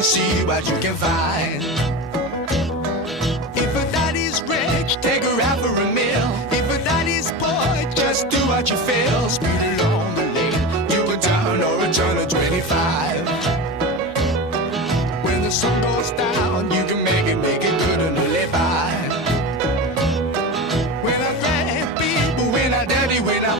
and see what you can find. If a daddy's rich, take her out for a meal. If a daddy's poor, just do what you feel.